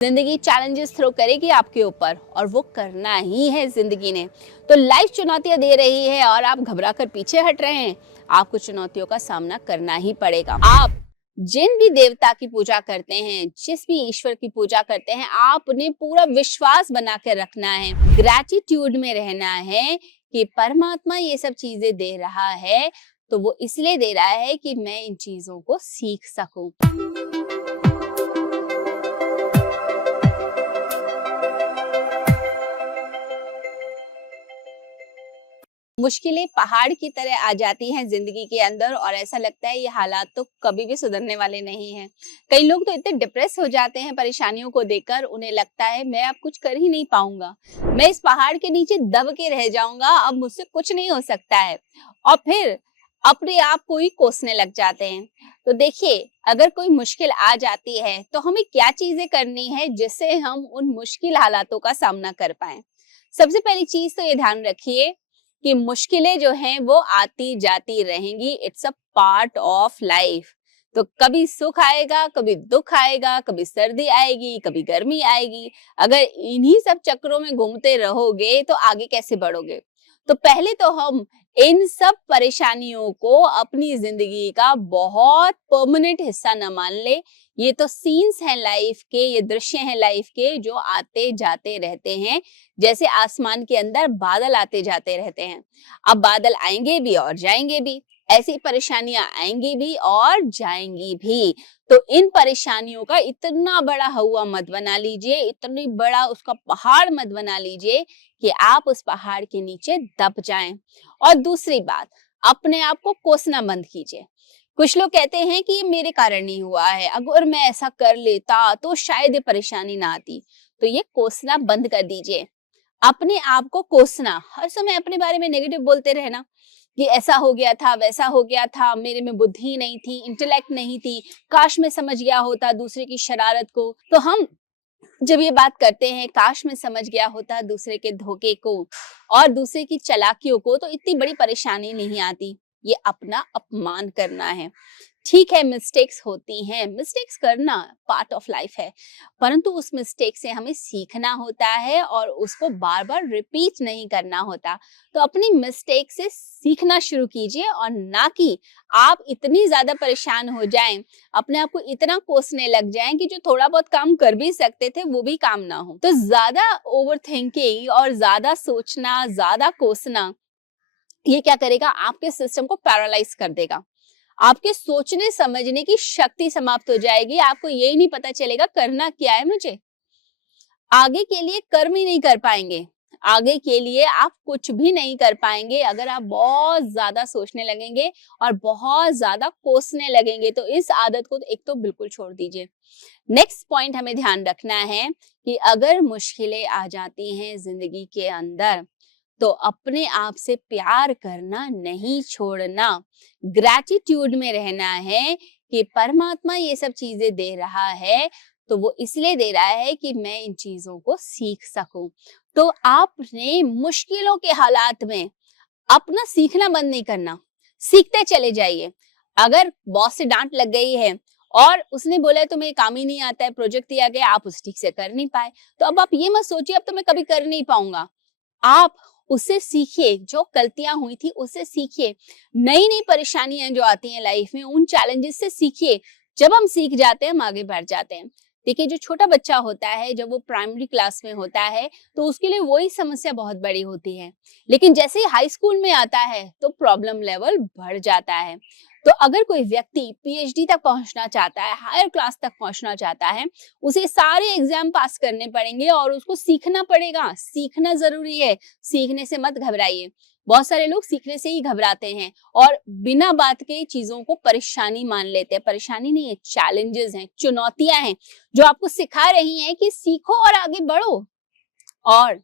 जिंदगी challenges throw करेगी आपके ऊपर और वो करना ही है जिंदगी ने। तो लाइफ चुनौतियां दे रही है और आप घबरा कर पीछे हट रहे हैं। आपको चुनौतियों का सामना करना ही पड़ेगा। आप जिन भी देवता की पूजा करते हैं, जिस भी ईश्वर की पूजा करते हैं, आपने पूरा विश्वास बना कर रखना है, ग्रैटिट्यूड में रहना है कि परमात्मा ये सब चीजें दे रहा है तो वो इसलिए दे रहा है कि मैं इन चीजों को सीख सकूं। मुश्किलें पहाड़ की तरह आ जाती हैं जिंदगी के अंदर और ऐसा लगता है ये हालात तो कभी भी सुधरने वाले नहीं हैं। कई लोग तो इतने डिप्रेस हो जाते हैं परेशानियों को देखकर, उन्हें लगता है मैं अब कुछ कर ही नहीं पाऊंगा, मैं इस पहाड़ के नीचे दब के रह जाऊंगा, अब मुझसे कुछ नहीं हो सकता है। और फिर अपने आप को ही कोसने लग जाते हैं। तो देखिए, अगर कोई मुश्किल आ जाती है तो हमें क्या चीजें करनी है जिससे हम उन मुश्किल हालातों का सामना कर पाए। सबसे पहली चीज तो ये ध्यान रखिए कि मुश्किलें जो हैं वो आती जाती रहेंगी। It's a part of life. तो कभी सुख आएगा, कभी दुख आएगा, कभी सर्दी आएगी, कभी गर्मी आएगी। अगर इन्हीं सब चक्रों में घूमते रहोगे तो आगे कैसे बढ़ोगे। तो पहले तो हम इन सब परेशानियों को अपनी जिंदगी का बहुत परमानेंट हिस्सा न मान ले। ये तो सीन्स हैं लाइफ के, ये दृश्य हैं लाइफ के जो आते जाते रहते हैं। जैसे आसमान के अंदर बादल आते जाते रहते हैं। अब बादल आएंगे भी और जाएंगे भी, ऐसी परेशानियां आएंगी भी और जाएंगी भी। तो इन परेशानियों का इतना बड़ा हवा मत बना लीजिए, इतनी बड़ा उसका पहाड़ मत बना लीजिए कि आप उस पहाड़ के नीचे दब जाएं। और दूसरी बात, अपने आप को कोसना बंद कीजिए। कुछ लोग कहते हैं कि ये मेरे कारण नहीं हुआ है, अगर मैं ऐसा कर लेता तो शायद ये परेशानी ना आती। तो ये कोसना बंद कर दीजिए। अपने आप को कोसना, हर समय अपने बारे में नेगेटिव बोलते रहना कि ऐसा हो गया था, वैसा हो गया था, मेरे में बुद्धि नहीं थी, इंटेलेक्ट नहीं थी, काश मैं समझ गया होता दूसरे की शरारत को। तो हम जब ये बात करते हैं काश मैं समझ गया होता दूसरे के धोखे को और दूसरे की चालाकियों को, तो इतनी बड़ी परेशानी नहीं आती। ये अपना अपमान करना है। ठीक है, मिस्टेक्स होती हैं, मिस्टेक्स करना पार्ट ऑफ लाइफ है, परंतु उस मिस्टेक से हमें सीखना होता है और उसको बार बार रिपीट नहीं करना होता। तो अपनी मिस्टेक से सीखना शुरू कीजिए और ना कि आप इतनी ज्यादा परेशान हो जाएं, अपने आप को इतना कोसने लग जाएं कि जो थोड़ा बहुत काम कर भी सकते थे वो भी काम ना हो। तो ज्यादा ओवर थिंकिंग और ज्यादा सोचना, ज्यादा कोसना, ये क्या करेगा, आपके सिस्टम को पैरालाइज कर देगा। आपके सोचने समझने की शक्ति समाप्त हो जाएगी। आपको यही नहीं पता चलेगा करना क्या है मुझे। आगे के लिए कर्म ही नहीं कर पाएंगे, आगे के लिए आप कुछ भी नहीं कर पाएंगे अगर आप बहुत ज्यादा सोचने लगेंगे और बहुत ज्यादा कोसने लगेंगे। तो इस आदत को एक तो बिल्कुल छोड़ दीजिए। नेक्स्ट पॉइंट हमें ध्यान रखना है कि अगर मुश्किलें आ जाती हैं जिंदगी के अंदर तो अपने आप से प्यार करना नहीं छोड़ना। ग्रैटिट्यूड में रहना है कि परमात्मा ये सब चीजें दे रहा है तो वो इसलिए दे रहा है कि मैं इन चीजों को सीख सकूं। तो आपने मुश्किलों के हालात में अपना सीखना बंद नहीं करना, सीखते चले जाइए। अगर बॉस से डांट लग गई है और उसने बोला है तुम्हें काम ही नहीं आता है, प्रोजेक्ट दिया गया आप उसे ठीक से कर नहीं पाए, तो अब आप ये मत सोचिए अब तो मैं कभी कर नहीं पाऊंगा। आप उससे सीखिए, जो गलतियां हुई थी उससे सीखिए। नई नई परेशानियां जो आती हैं लाइफ में, उन चैलेंजेस से सीखिए। जब हम सीख जाते हैं हम आगे बढ़ जाते हैं। देखिए, जो छोटा बच्चा होता है जब वो प्राइमरी क्लास में होता है तो उसके लिए वही समस्या बहुत बड़ी होती है, लेकिन जैसे ही हाई स्कूल में आता है तो प्रॉब्लम लेवल बढ़ जाता है। तो अगर कोई व्यक्ति पीएचडी तक पहुंचना चाहता है, हायर क्लास तक पहुंचना चाहता है, उसे सारे एग्जाम पास करने पड़ेंगे और उसको सीखना पड़ेगा। सीखना जरूरी है, सीखने से मत घबराइए। बहुत सारे लोग सीखने से ही घबराते हैं और बिना बात के चीजों को परेशानी मान लेते हैं। परेशानी नहीं है, चैलेंजेस हैं, चुनौतियां हैं जो आपको सिखा रही हैं कि सीखो और आगे बढ़ो। और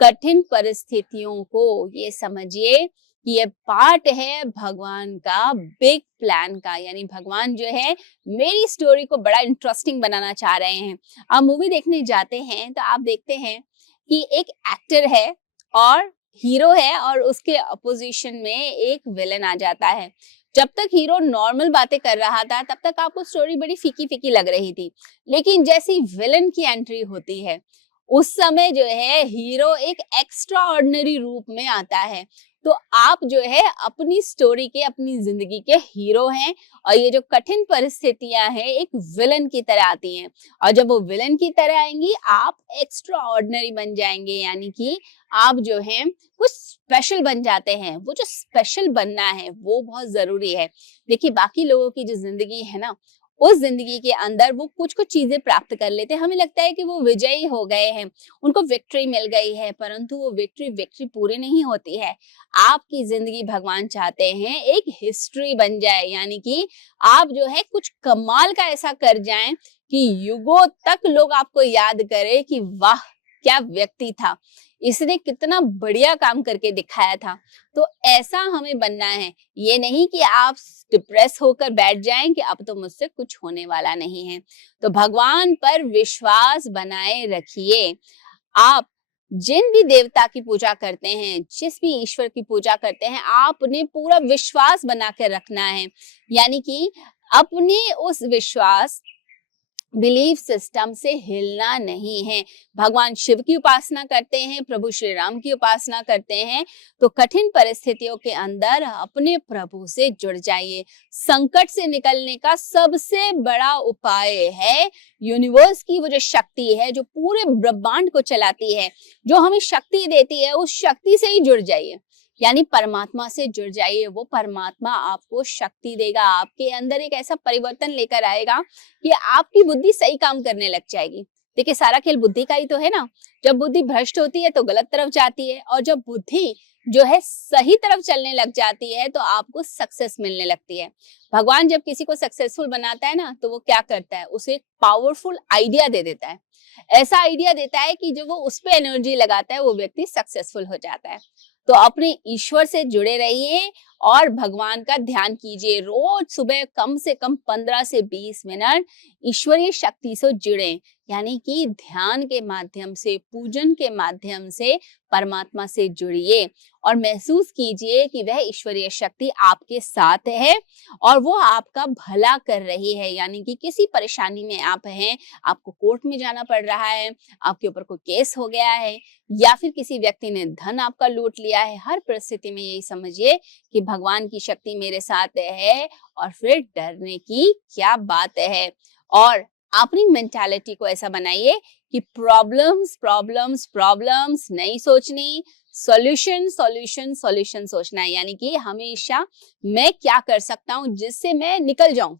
कठिन परिस्थितियों को ये समझिए कि ये पार्ट है भगवान का बिग प्लान का। यानी भगवान जो है मेरी स्टोरी को बड़ा इंटरेस्टिंग बनाना चाह रहे हैं। आप मूवी देखने जाते हैं तो आप देखते हैं कि एक एक्टर है और हीरो है और उसके अपोजिशन में एक विलेन आ जाता है। जब तक हीरो नॉर्मल बातें कर रहा था तब तक आपको स्टोरी बड़ी फीकी फीकी लग रही थी, लेकिन जैसी विलन की एंट्री होती है उस समय जो है हीरो एक एक्स्ट्रा ऑर्डिनरी रूप में आता है। तो आप जो है अपनी स्टोरी के, अपनी जिंदगी के हीरो हैं और ये जो कठिन परिस्थितियां हैं एक विलन की तरह आती हैं, और जब वो विलन की तरह आएंगी आप एक्स्ट्रा ऑर्डिनरी बन जाएंगे, यानी कि आप जो है कुछ स्पेशल बन जाते हैं। वो जो स्पेशल बनना है वो बहुत जरूरी है। देखिए बाकी लोगों की जो जिंदगी है ना, उस जिंदगी के अंदर वो कुछ कुछ चीजें प्राप्त कर लेते हैं, हमें लगता है कि वो विजयी हो गए हैं, उनको विक्ट्री मिल गई है, परंतु वो विक्ट्री पूरी नहीं होती है। आपकी जिंदगी भगवान चाहते हैं एक हिस्ट्री बन जाए, यानी कि आप जो है कुछ कमाल का ऐसा कर जाएं कि युगों तक लोग आपको याद करें कि वाह क्या व्यक्ति था, इसने कितना बढ़िया काम करके दिखाया था। तो ऐसा हमें बनना है, ये नहीं कि आप डिप्रेस होकर बैठ जाएं कि अब तो मुझसे कुछ होने वाला नहीं है। तो भगवान पर विश्वास बनाए रखिए। आप जिन भी देवता की पूजा करते हैं, जिस भी ईश्वर की पूजा करते हैं, आपने पूरा विश्वास बना के रखना है, यानी कि अपने उस विश्वास बिलीफ सिस्टम से हिलना नहीं है। भगवान शिव की उपासना करते हैं, प्रभु श्री राम की उपासना करते हैं, तो कठिन परिस्थितियों के अंदर अपने प्रभु से जुड़ जाइए। संकट से निकलने का सबसे बड़ा उपाय है यूनिवर्स की वो जो शक्ति है, जो पूरे ब्रह्मांड को चलाती है, जो हमें शक्ति देती है, उस शक्ति से ही जुड़ जाइए, यानी परमात्मा से जुड़ जाइए। वो परमात्मा आपको शक्ति देगा, आपके अंदर एक ऐसा परिवर्तन लेकर आएगा कि आपकी बुद्धि सही काम करने लग जाएगी। देखिए सारा खेल बुद्धि का ही तो है ना। जब बुद्धि भ्रष्ट होती है तो गलत तरफ जाती है, और जब बुद्धि जो है सही तरफ चलने लग जाती है तो आपको सक्सेस मिलने लगती है। भगवान जब किसी को सक्सेसफुल बनाता है ना, तो वो क्या करता है, उसे एक पावरफुल आइडिया दे देता है। ऐसा आइडिया देता है कि जो वो उस पर एनर्जी लगाता है वो व्यक्ति सक्सेसफुल हो जाता है। तो अपने ईश्वर से जुड़े रहिए और भगवान का ध्यान कीजिए। रोज सुबह कम से कम 15 से 20 मिनट ईश्वरीय शक्ति से जुड़े, यानी कि ध्यान के माध्यम से, पूजन के माध्यम से परमात्मा से जुड़िए और महसूस कीजिए कि वह ईश्वरीय शक्ति आपके साथ है और वो आपका भला कर रही है। यानी कि किसी परेशानी में आप हैं, आपको कोर्ट में जाना पड़ रहा है, आपके ऊपर कोई केस हो गया है, या फिर किसी व्यक्ति ने धन आपका लूट लिया है, हर परिस्थिति में यही समझिए कि भगवान की शक्ति मेरे साथ है और फिर डरने की क्या बात है। और अपनी मेंटालिटी को ऐसा बनाइए कि प्रॉब्लम्स प्रॉब्लम्स प्रॉब्लम्स नहीं सोचनी, सॉल्यूशन सॉल्यूशन सॉल्यूशन सोचना है। यानी कि हमेशा मैं क्या कर सकता हूं जिससे मैं निकल जाऊं।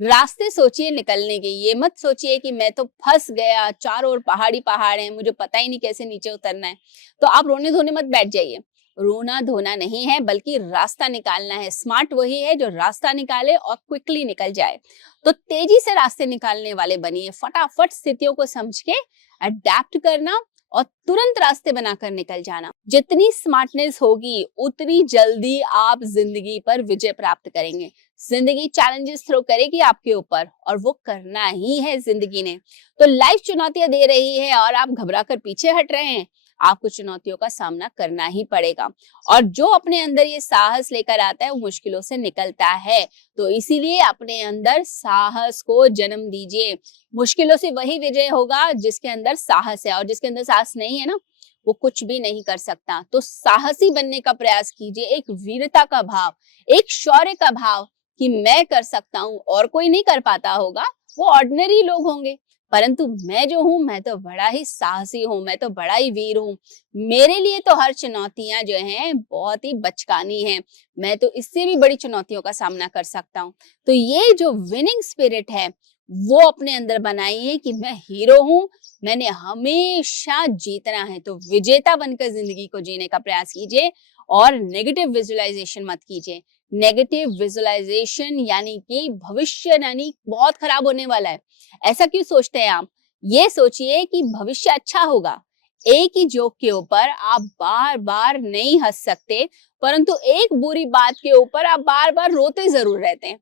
रास्ते सोचिए निकलने के, ये मत सोचिए कि मैं तो फंस गया, चारों ओर पहाड़ी पहाड़ है, मुझे पता ही नहीं कैसे नीचे उतरना है। तो आप रोने धोने मत बैठ जाइए। रोना धोना नहीं है, बल्कि रास्ता निकालना है। स्मार्ट वही है जो रास्ता निकाले और क्विकली निकल जाए। तो तेजी से रास्ते निकालने वाले बनिए। फटाफट स्थितियों को समझ के अडेप्ट करना और तुरंत रास्ते बनाकर निकल जाना। जितनी स्मार्टनेस होगी उतनी जल्दी आप जिंदगी पर विजय प्राप्त करेंगे। जिंदगी चैलेंजेस थ्रो करेगी आपके ऊपर और वो करना ही है जिंदगी ने। तो लाइफ चुनौतियां दे रही है और आप घबरा कर पीछे हट रहे हैं, आपको चुनौतियों का सामना करना ही पड़ेगा। और जो अपने अंदर ये साहस लेकर आता है वो मुश्किलों से निकलता है। तो इसीलिए अपने अंदर साहस को जन्म दीजिए। मुश्किलों से वही विजय होगा जिसके अंदर साहस है, और जिसके अंदर साहस नहीं है ना, वो कुछ भी नहीं कर सकता। तो साहसी बनने का प्रयास कीजिए, एक वीरता का भाव, एक शौर्य का भाव कि मैं कर सकता हूँ और कोई नहीं कर पाता होगा, वो ऑर्डिनरी लोग होंगे, परंतु मैं जो हूँ मैं तो बड़ा ही साहसी हूँ, मैं तो बड़ा ही वीर हूँ। मेरे लिए तो हर चुनौतियां जो हैं बहुत ही बचकानी हैं, मैं तो इससे भी बड़ी चुनौतियों का सामना कर सकता हूँ। तो ये जो विनिंग स्पिरिट है वो अपने अंदर बनाइए कि मैं हीरो हूँ, मैंने हमेशा जीतना है। तो विजेता बनकर जिंदगी को जीने का प्रयास कीजिए और नेगेटिव विजुअलाइजेशन मत कीजिए। नेगेटिव विजुअलाइजेशन यानी कि भविष्य यानी बहुत खराब होने वाला है, ऐसा क्यों सोचते हैं आप? ये सोचिए कि भविष्य अच्छा होगा। एक ही जोक के ऊपर आप बार बार नहीं हंस सकते, परंतु एक बुरी बात के ऊपर आप बार बार रोते जरूर रहते हैं।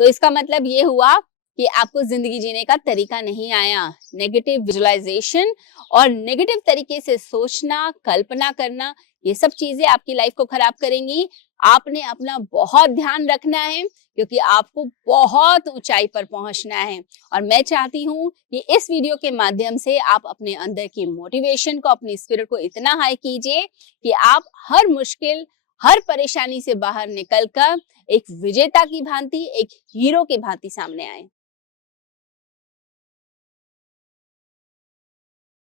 तो इसका मतलब ये हुआ कि आपको जिंदगी जीने का तरीका नहीं आया। नेगेटिव विजुअलाइजेशन और नेगेटिव तरीके से सोचना, कल्पना करना, ये सब चीजें आपकी लाइफ को खराब करेंगी। आपने अपना बहुत ध्यान रखना है क्योंकि आपको बहुत ऊंचाई पर पहुंचना है। और मैं चाहती हूँ कि इस वीडियो के माध्यम से आप अपने अंदर की मोटिवेशन को, अपनी स्पिरिट को इतना हाई कीजिए कि आप हर मुश्किल, हर परेशानी से बाहर निकलकर एक विजेता की भांति, एक हीरो की भांति सामने आए।